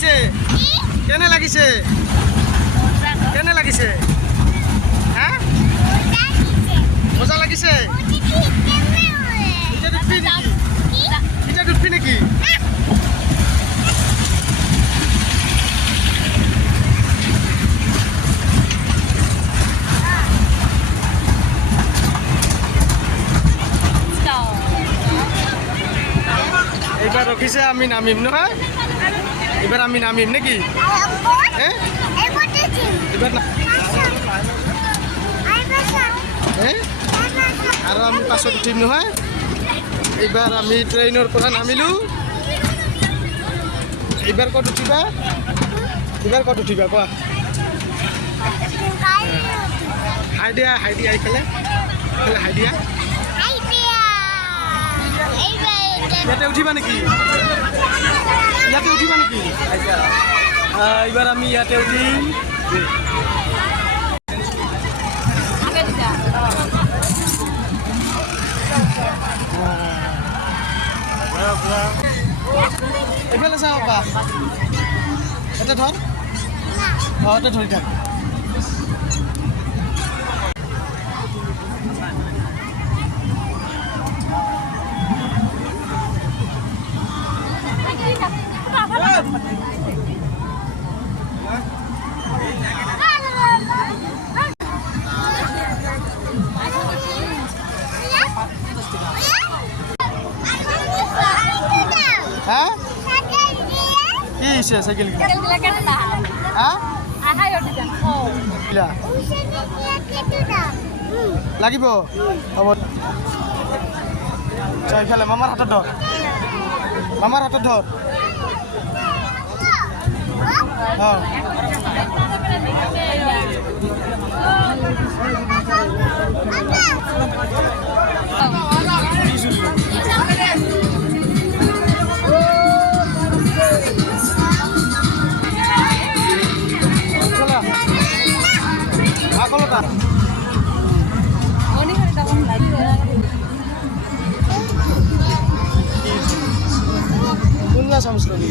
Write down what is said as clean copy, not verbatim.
লাগিছে কেনে লাগিছে কেনে লাগিছে হ্যাঁ মজা লাগিছে এটা ডুববি নাকি এবার রকিছে আমি নামিম নহয় এবার আমি নামিম নাকি হ্যাঁ এবার হ্যাঁ আৰু আমি পাছত উঠিম নহয় এইবাৰ আমি ট্ৰেইনৰ পৰা নামিলোঁ এইবাৰ ক'ত উঠিবা কোৱা হাই দিয়া এইফালে হাই দিয়া ইয়াতে উঠিবা নেকি এইবাৰ আমি ইয়াতে উঠিম এইফালে যাওঁ পা এটা ধৰ এটা ধৰি থাক হ্যাঁ কি হৈছে সাইকেল হ্যাঁ লাগিব হ'ব এইফালে মামাৰ হাতত ধৰ অঁ আকলতা কোনলা চামচ লবি